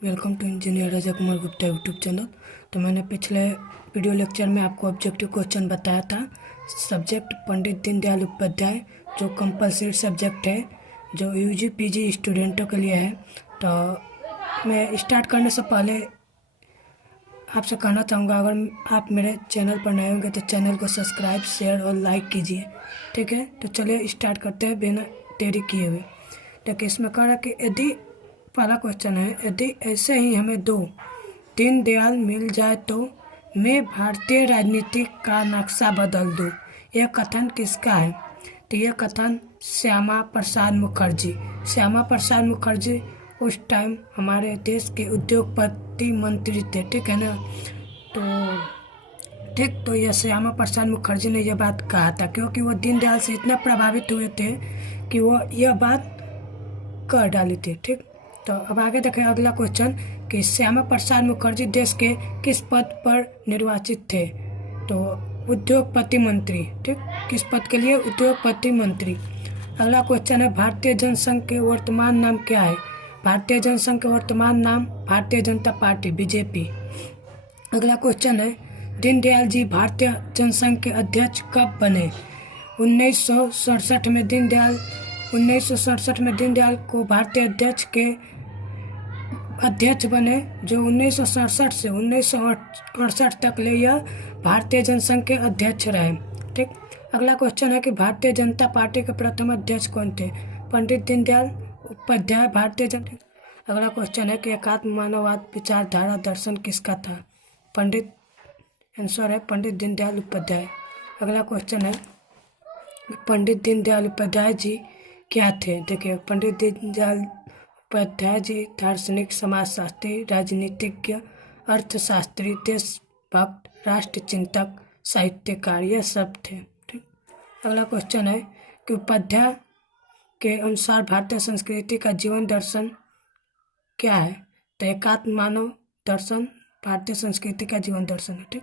Welcome to engineer Ajay Kumar Gupta YouTube channel. तो मैंने पिछले वीडियो लेक्चर में आपको ऑब्जेक्टिव क्वेश्चन बताया था। सब्जेक्ट पंडित दीनदयाल उपाध्याय, जो कंपलसरी सब्जेक्ट है, जो यूजी पीजी स्टूडेंटों के लिए है। तो मैं स्टार्ट करने से पहले आपसे कहना चाहूँगा, अगर आप मेरे चैनल पर नए होंगे तो चैनल को सब्सक्राइब, शेयर और लाइक कीजिए। ठीक है, तो चलिए स्टार्ट करते हैं बिना देरी किए हुए। देखिए, इसमें कह रहा है कि यदि पहला क्वेश्चन है, यदि ऐसे ही हमें दो दीनदयाल मिल जाए तो मैं भारतीय राजनीति का नक्शा बदल दूँ। यह कथन किसका है? तो यह कथन श्यामा प्रसाद मुखर्जी। श्यामा प्रसाद मुखर्जी उस टाइम हमारे देश के उद्योगपति मंत्री थे। ठीक है ना? तो यह श्यामा प्रसाद मुखर्जी ने यह बात कहा था, क्योंकि वो दीनदयाल से इतना प्रभावित हुए थे कि वो यह बात कर डाली थी। ठीक, तो अब आगे देखें अगला क्वेश्चन कि श्यामा प्रसाद मुखर्जी देश के किस पद पर निर्वाचित थे? तो उद्योगपति मंत्री। ठीक, किस पद के लिए? उद्योगपति मंत्री। अगला क्वेश्चन है, भारतीय जनसंघ के वर्तमान नाम क्या है? भारतीय जनसंघ के वर्तमान नाम भारतीय जनता पार्टी, बीजेपी। अगला क्वेश्चन है, दीनदयाल जी भारतीय जनसंघ के अध्यक्ष कब बने? 1967 में दीनदयाल को भारतीय अध्यक्ष बने, जो 1967 से 1968 तक ले यह भारतीय जनसंघ के अध्यक्ष रहे। ठीक, अगला क्वेश्चन है कि भारतीय जनता पार्टी के प्रथम अध्यक्ष कौन थे? पंडित दीनदयाल उपाध्याय, भारतीय जनता। अगला क्वेश्चन है कि एकात्म मानववाद विचारधारा दर्शन किसका था? आंसर है पंडित दीनदयाल उपाध्याय। अगला क्वेश्चन है, पंडित दीनदयाल उपाध्याय जी क्या थे? देखिए, पंडित दीनदयाल उपाध्याय जी दार्शनिक, समाजशास्त्री, राजनीतिज्ञ, अर्थशास्त्री, देशभक्त, राष्ट्र चिंतक, साहित्यकार, ये सब थे। ठीक, अगला क्वेश्चन है कि उपाध्याय के अनुसार भारतीय संस्कृति का जीवन दर्शन क्या है? तो एकात्म मानव दर्शन भारतीय संस्कृति का जीवन दर्शन है। ठीक,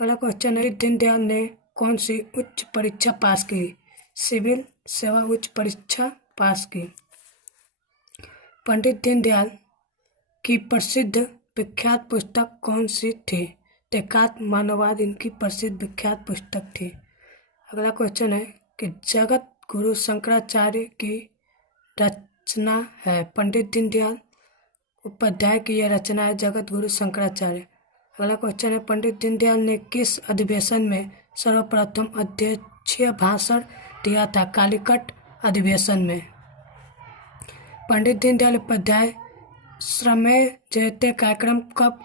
अगला क्वेश्चन है, दीनदयाल ने कौन सी उच्च परीक्षा पास की? सिविल सेवा उच्च परीक्षा पास की। पंडित दीनदयाल की प्रसिद्ध विख्यात पुस्तक कौन सी थी? एकात्म मानववाद इनकी प्रसिद्ध विख्यात पुस्तक थी। अगला क्वेश्चन है कि जगत गुरु शंकराचार्य की रचना है? पंडित दीनदयाल उपाध्याय की यह रचना है, जगत गुरु शंकराचार्य। अगला क्वेश्चन है, पंडित दीनदयाल ने किस अधिवेशन में सर्वप्रथम अध्यक्षीय भाषण दिया था? कालीकट अधिवेशन में। पंडित दीनदयाल उपाध्याय श्रमेव जयते कार्यक्रम कब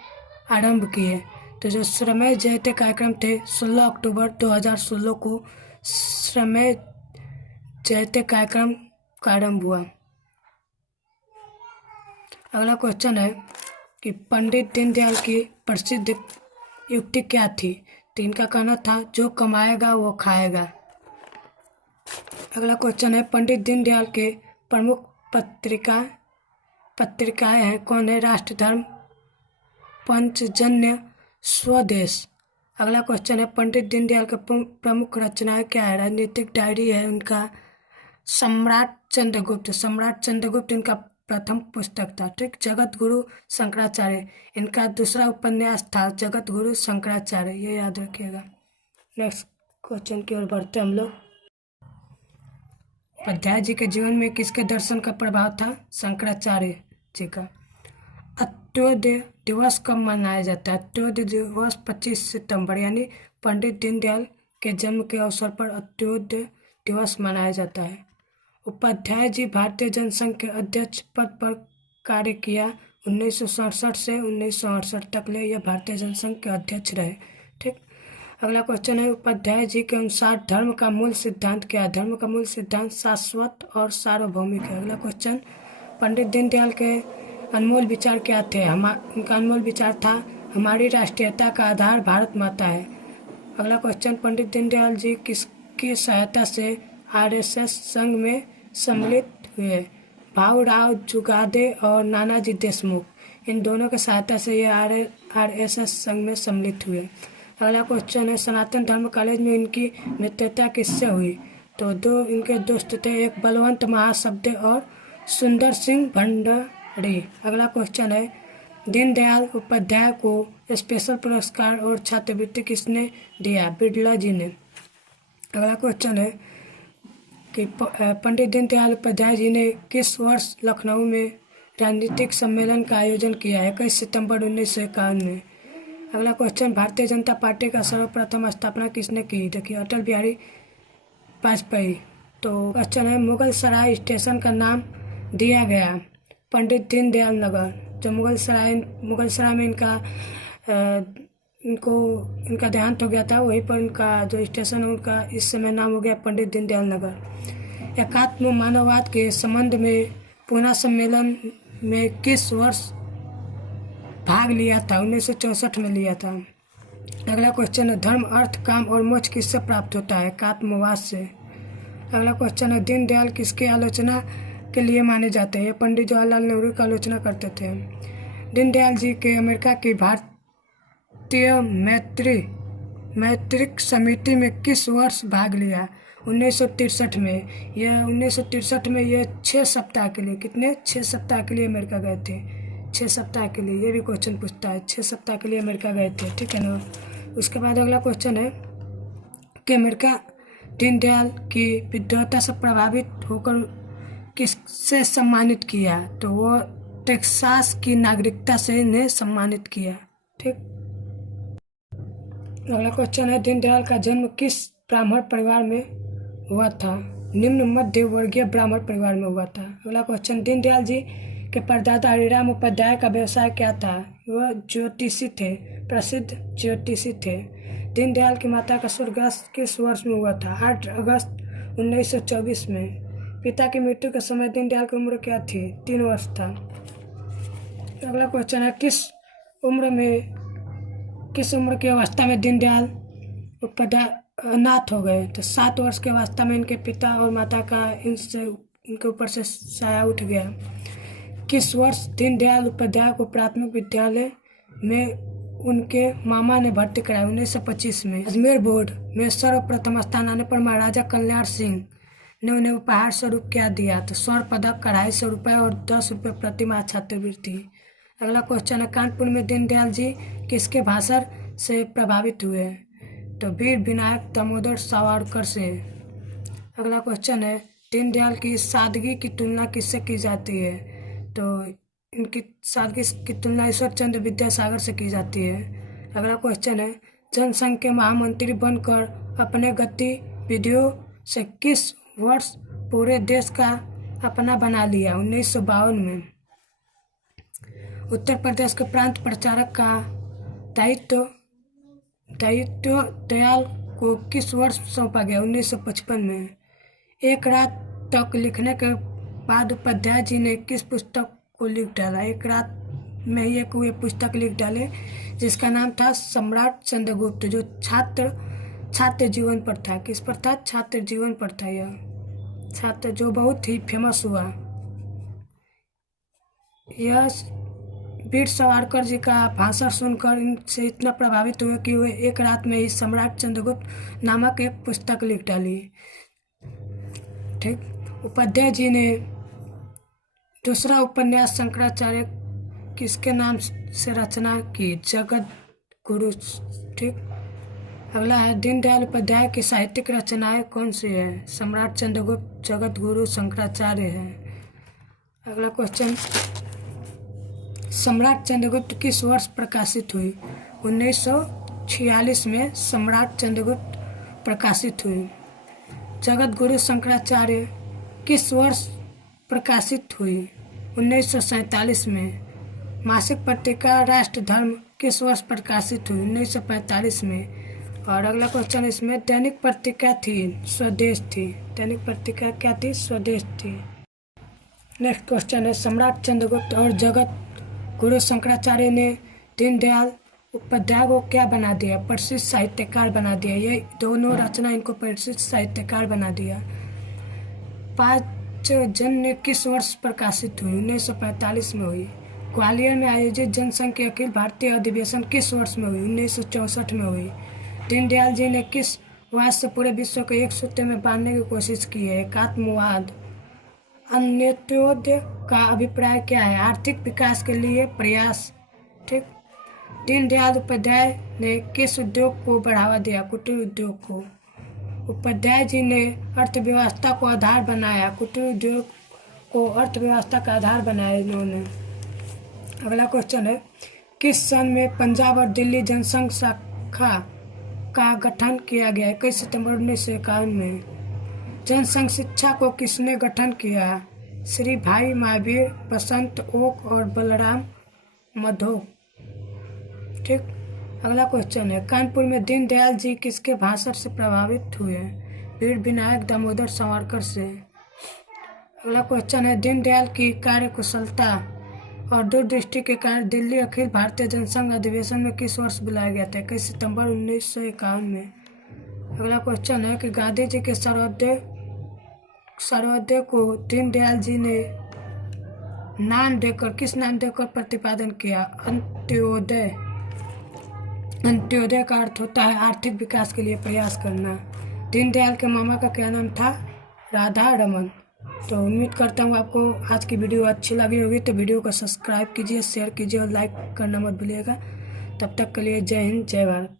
आरंभ किए? तो जो श्रमेव जयते कार्यक्रम थे, 16 अक्टूबर 2016 को श्रमेव जयते कार्यक्रम का आरंभ हुआ। अगला क्वेश्चन है कि पंडित दीनदयाल की प्रसिद्ध युक्ति क्या थी? तो इनका कहना था, जो कमाएगा वो खाएगा। अगला क्वेश्चन है, पंडित दीनदयाल के प्रमुख पत्रिकाएं हैं? कौन है? राष्ट्रधर्म, पंचजन्य, स्वदेश। अगला क्वेश्चन है, पंडित दीनदयाल के प्रमुख रचनाएं क्या है? राजनीतिक डायरी है उनका, सम्राट चंद्रगुप्त इनका प्रथम पुस्तक था। ठीक, जगत गुरु शंकराचार्य इनका दूसरा उपन्यास था, जगत गुरु शंकराचार्य, ये याद रखिएगा। नेक्स्ट क्वेश्चन की ओर बढ़ते हम लोग। उपाध्याय जी के जीवन में किसके दर्शन का प्रभाव था? शंकराचार्य जी का। अंत्योदय दिवस कब मनाया जाता है? अंत्योदय दिवस 25 सितंबर, यानी पंडित दीनदयाल के जन्म के अवसर पर अंत्योदय दिवस मनाया जाता है। उपाध्याय जी भारतीय जनसंघ के अध्यक्ष पद पर कार्य किया। 1967 से 1968 तक ले यह भारतीय जनसंघ के अध्यक्ष रहे। ठीक, अगला क्वेश्चन है, उपाध्याय जी के अनुसार धर्म का मूल सिद्धांत क्या है? धर्म का मूल सिद्धांत शाश्वत और सार्वभौमिक है। अगला क्वेश्चन, पंडित दीनदयाल के अनमोल विचार क्या थे? उनका अनमोल विचार था, हमारी राष्ट्रीयता का आधार भारत माता है। अगला क्वेश्चन, पंडित दीनदयाल जी किसकी सहायता से आरएसएस संघ में सम्मिलित हुए? भाऊराव जुगादे और नानाजी देशमुख, इन दोनों की सहायता से ये आरएसएस संघ में सम्मिलित हुए। अगला क्वेश्चन है, सनातन धर्म कॉलेज में इनकी मित्रता किससे हुई? तो दो इनके दोस्त थे, एक बलवंत महासब्दे और सुंदर सिंह भंडारी। अगला क्वेश्चन है, दीनदयाल उपाध्याय को स्पेशल पुरस्कार और छात्रवृत्ति किसने दिया? बिरला जी ने। अगला क्वेश्चन है कि पंडित दीनदयाल उपाध्याय जी ने किस वर्ष लखनऊ में राजनीतिक सम्मेलन का आयोजन किया? 21 सितंबर 1951 में। अगला क्वेश्चन, भारतीय जनता पार्टी का सर्वप्रथम स्थापना किसने की? देखिए, अटल बिहारी वाजपेयी। तो क्वेश्चन है, मुगल सराय स्टेशन का नाम दिया गया पंडित दीनदयाल नगर। जो मुगल सराय में इनका देहांत हो गया था, वहीं पर इनका जो स्टेशन है उनका इस समय नाम हो गया पंडित दीनदयाल नगर। एकात्म मानववाद के संबंध में पूना सम्मेलन में किस वर्ष भाग लिया था? 1964 में लिया था। अगला क्वेश्चन है, धर्म अर्थ काम और मोक्ष किससे प्राप्त होता है? एकात्मवाद से। अगला क्वेश्चन है, दीनदयाल किसकी आलोचना के लिए माने जाते हैं? पंडित जवाहरलाल नेहरू की आलोचना करते थे। दीनदयाल जी के अमेरिका की भारतीय मैत्रिक समिति में किस वर्ष भाग लिया? 1963 में। यह 1963 में ये 6 सप्ताह के लिए, कितने 6 सप्ताह के लिए अमेरिका गए थे। 6 सप्ताह के लिए, ये भी क्वेश्चन पूछता है, 6 सप्ताह के लिए अमेरिका गए थे, ठीक है ना। उसके बाद अगला क्वेश्चन है कि अमेरिका दीनदयाल की विद्वता से प्रभावित होकर किससे सम्मानित किया? तो वो टेक्सास की नागरिकता से इन्हें सम्मानित किया, ठीक। अगला क्वेश्चन है, दीनदयाल का जन्म किस ब्राह्मण परिवार में हुआ था? निम्न मध्य वर्गीय ब्राह्मण परिवार में हुआ था। अगला क्वेश्चन, दीनदयाल जी के परदादा हरिराम उपाध्याय का व्यवसाय क्या था? वह ज्योतिषी थे, प्रसिद्ध ज्योतिषी थे। दीनदयाल की माता का स्वर्गवास किस वर्ष में हुआ था? 8 अगस्त 1924 में। पिता की मृत्यु के समय दीनदयाल की उम्र क्या थी? 3 वर्ष था। अगला क्वेश्चन है, किस उम्र की अवस्था में दीनदयाल उपाध्याय अनाथ हो गए? तो 7 वर्ष की अवस्था में इनके पिता और माता का इनके ऊपर से साया उठ गया। किस वर्ष दीनदयाल उपाध्याय को प्राथमिक विद्यालय में उनके मामा ने भर्ती कराया? 1925 में। अजमेर बोर्ड में सर्वप्रथम स्थान आने पर महाराजा कल्याण सिंह ने उन्हें उपहार स्वरूप क्या दिया? तो स्वर्ण पदक, 250 रुपये और 10 रुपये प्रति माह छात्रवृत्ति। अगला क्वेश्चन है, कानपुर में दीनदयाल जी किसके भाषण से प्रभावित हुए? तो वीर विनायक दामोदर सावरकर से। अगला क्वेश्चन है, दीनदयाल की सादगी की तुलना किससे की जाती है? तो इनकी सादगी की तुलना ईश्वर चंद्र विद्यासागर से की जाती है। अगला क्वेश्चन है, जनसंघ के महामंत्री बनकर अपने गतिविधियों से किस वर्ष पूरे देश का अपना बना लिया? 1952 में। उत्तर प्रदेश के प्रांत प्रचारक का दायित्व दयाल को किस वर्ष सौंपा गया? 1955 में। एक रात तक लिखने के बाद उपाध्याय जी ने किस पुस्तक को लिख डाला? एक रात में ही एक पुस्तक लिख डाले जिसका नाम था सम्राट चंद्रगुप्त, जो छात्र जीवन पर था। किस पर था? छात्र जीवन पर था। यह छात्र जो बहुत ही फेमस हुआ। यह वीर सावरकर जी का भाषण सुनकर इनसे इतना प्रभावित हुए कि वे एक रात में ही सम्राट चंद्रगुप्त नामक एक पुस्तक लिख डाली, ठीक। उपाध्याय जी ने दूसरा उपन्यास शंकराचार्य किसके नाम से रचना की? जगत गुरु, ठीक। अगला है, दीनदयाल उपाध्याय की साहित्यिक रचनाएं कौन सी है? सम्राट चंद्रगुप्त, जगत गुरु, शंकराचार्य है। अगला क्वेश्चन, सम्राट चंद्रगुप्त किस वर्ष प्रकाशित हुई? 1946 में सम्राट चंद्रगुप्त प्रकाशित हुई। जगत गुरु शंकराचार्य किस वर्ष प्रकाशित हुई? 1947 में। मासिक पत्रिका राष्ट्र धर्म किस वर्ष प्रकाशित हुई? 1945 में। और अगला क्वेश्चन इसमें, दैनिक पत्रिका थी स्वदेश थी। दैनिक पत्रिका क्या थी? स्वदेश थी। नेक्स्ट क्वेश्चन है, सम्राट चंद्रगुप्त और जगत गुरु शंकराचार्य ने दीनदयाल उपाध्याय को क्या बना दिया? प्रसिद्ध साहित्यकार बना दिया। ये दोनों रचना इनको प्रसिद्ध साहित्यकार बना दिया। 5 जन किस वर्ष प्रकाशित हुई? 1945 में हुई। ग्वालियर में आयोजित जनसंघ के अखिल भारतीय अधिवेशन किस वर्ष में हुई? 1964 में हुई। दीनदयाल जी ने किस वाद से पूरे विश्व को एक सूत्र में बांधने की कोशिश की है? एकात्मवाद। अन्त्योदय का अभिप्राय क्या है? आर्थिक विकास के लिए प्रयास ठीक। दीनदयाल उपाध्याय ने किस उद्योग को बढ़ावा दिया? कुटीर उद्योग को। उपाध्याय जी ने अर्थव्यवस्था को आधार बनाया। कुटीर उद्योग को अर्थव्यवस्था का आधार बनाया इन्होंने। अगला क्वेश्चन है, किस सन में पंजाब और दिल्ली जनसंघ शाखा का गठन किया गया? 21 सितंबर 1951 में। जनसंघ शिक्षा को किसने गठन किया? श्री भाई महावीर, बसंत ओक और बलराम माधव। ठीक। अगला क्वेश्चन है, कानपुर में दीनदयाल जी किसके भाषण से प्रभावित हुए? वीर विनायक दामोदर सावरकर से। अगला क्वेश्चन है, दीनदयाल की कार्यकुशलता और दूरदृष्टि के कारण दिल्ली अखिल भारतीय जनसंघ अधिवेशन में किस वर्ष बुलाया गया था? 21 सितंबर 1951 में। अगला क्वेश्चन है कि गांधी जी के सर्वोदय को दीनदयाल जी ने किस नाम देकर प्रतिपादन किया? अंत्योदय। अंत्योदय का अर्थ होता है आर्थिक विकास के लिए प्रयास करना। दीनदयाल के मामा का क्या नाम था? राधा रमन। तो उम्मीद करता हूँ आपको आज की वीडियो अच्छी लगी होगी। तो वीडियो को सब्सक्राइब कीजिए, शेयर कीजिए और लाइक करना मत भूलिएगा। तब तक के लिए जय हिंद, जय भारत।